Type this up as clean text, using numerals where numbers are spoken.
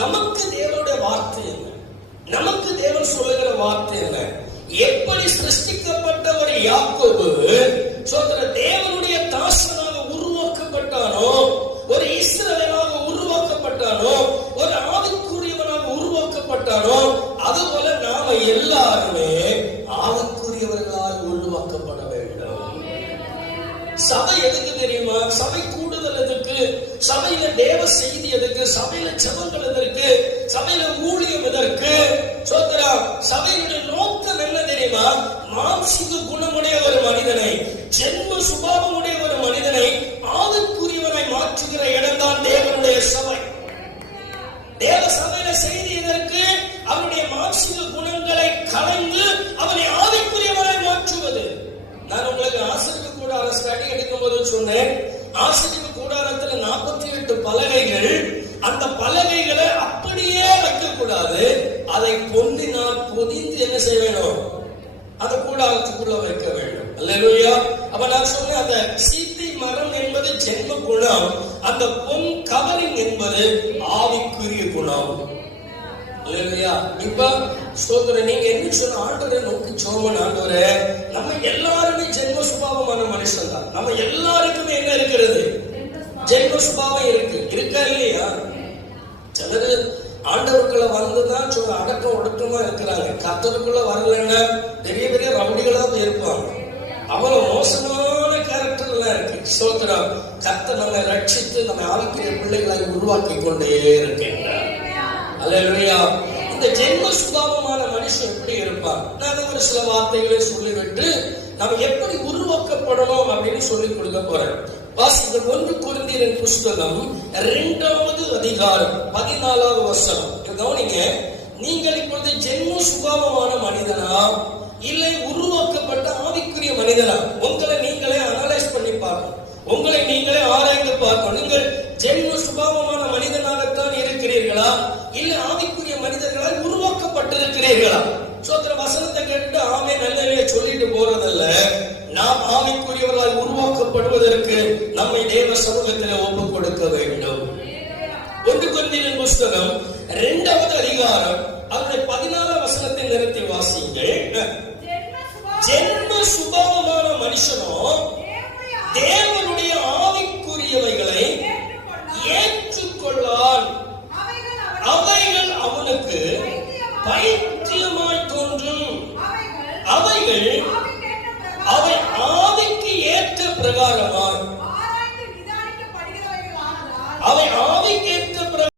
நமக்கு தேவனுடைய வார்த்தை என்ன? நமக்கு தேவன் சொல்லுகிற வார்த்தை என்ன? எப்படி சிருஷ்டிக்கப்பட்ட ஒரு யாக்கோபு தேவனுடைய தாசனாக உருவாக்கப்பட்டானோ, ஒரு இஸ்ரவேலாக உருவாக்கப்பட்டானோ, ஒரு ஆவிக்குரியவனாக உருவாக்கப்பட்டானோ, அதுபோல நாம எல்லாருமே ஆவிக்குரியவர்களால் உருவாக்கப்பட வேண்டும். சபை எதுக்கு தெரியுமா? சபை கூடுதல் எதுக்கு? சபையில தேவ செய்தி எதுக்கு? சபையில ஜெபங்கள் எதற்கு? சபையில ஊழியம் எதற்கு? சபையினுடைய நோக்கம் என்ன தெரியுமா? மாம்சீக குணமுடைய ஒரு மனிதனை, ஜென்ம சுபாவமுடைய ஒரு மனிதனை ஆவிக்குரியவனை மாற்றுகிற இடம் தான் தேவனுடைய சபை. தேவ சபையில செய்தி எதற்கு? அவனுடைய மாம்சீக குணங்களை கலைந்து அவனை ஆவிக்குரியவனை மாற்றுவது. நான் உங்களுக்கு ஆசிரியர் கூடார ஸ்டடி எடுக்கும் போது சொன்னேன், ஆசிரியர் கூடாரத்துல 48 பலகைகள், அந்த பலகைகளை அப்படியே வைக்க கூடாது, அதை பொன்னினால் பொதிந்து என்ன செய்ய வேண்டும்? அந்த கூடாரத்துக்குள்ள வைக்க வேண்டும். அல்லேலூயா. அப்ப நான் சொன்னேன், அந்த சீத்தி மரம் என்பது ஜென்ம குணம், அந்த பொன் கவரிங் என்பது ஆவிக்குரிய குணம். அல்லேலூயா. இப்ப ஸ்தோத்திரம். நீங்க என்ன சொன்ன? ஆண்டவரை நோக்கி ஜெபம். ஆண்டவரே, நம்ம எல்லாருமே ஜென்ம சுபாவமான மனுஷன் தான். நம்ம எல்லாருக்குமே என்ன இருக்கிறது? ஜென்ம சுபாவம் இருக்கு. இருக்கா இல்லையா? சிலரு ஆண்டவருக்குள்ள வந்துதான் சொல்ல அடக்க ஒடுக்கமா இருக்கிறாங்க. கர்த்தருக்குள்ள வரலன்னா பெரிய பெரிய ரவுடிகளா இருப்பாங்க. அவ்வளவு மோசமான கேரக்டர் எல்லாம் இருக்கு. ஸ்தோத்திரம். கர்த்தர் நம்மை ரட்சித்து நம்ம ஆவிக்குரிய பிள்ளைகளை உருவாக்கி கொண்டே இருக்கின்றார். அல்லேலூயா. இந்த ஜென்ம சுபாவமான மனுஷன் எப்படி இருப்பான்? நான் ஒரு சில வார்த்தைகளை சொல்லிவிட்டு நம்ம எப்படி உருவாக்கப்படணும் அப்படின்னு சொல்லி கொடுக்க போறேன். வாசிங்கள் 1 கொரிந்தியரின் புஸ்தகம் 2வது அதிகாரம் 14வது வசனம். கவனிங்க. நீங்கள் இப்பொழுது ஜென்ம சுபாவமான மனிதனா இல்லை உருவாக்கப்பட்ட ஆவிக்குரிய மனிதனா? உங்களை நீங்களே அனலைஸ் பண்ணி பார்க்கணும். உங்களை நீங்களே ஆராய்ந்து பார்க்கணும். நீங்கள் ஜென்ம சுபாவமான மனிதனாகத்தான் இருக்கிறீர்களா இல்லை ஆவிக்குரிய மனிதர்களால் உருவாக்கப்பட்டிருக்கிறீர்களா? சோதர வசனத்தை கேட்டு ஆமே நல்ல சொல்லிட்டு போறதல்ல. நாம் ஆவிக்குரியவர்களால் உருவாக்கப்படுவதற்கு நம்மை தேவ சமூகத்தில் ஒப்புக் கொடுக்க வேண்டும். 1 கொரிந்தியரின் புஸ்தகம் 2வது அதிகாரம் அதனுடைய 14வது வசனத்தை நிறுத்தி வாசிங்கள். ஜென்ம சுபாவமான மனுஷனோ தேவ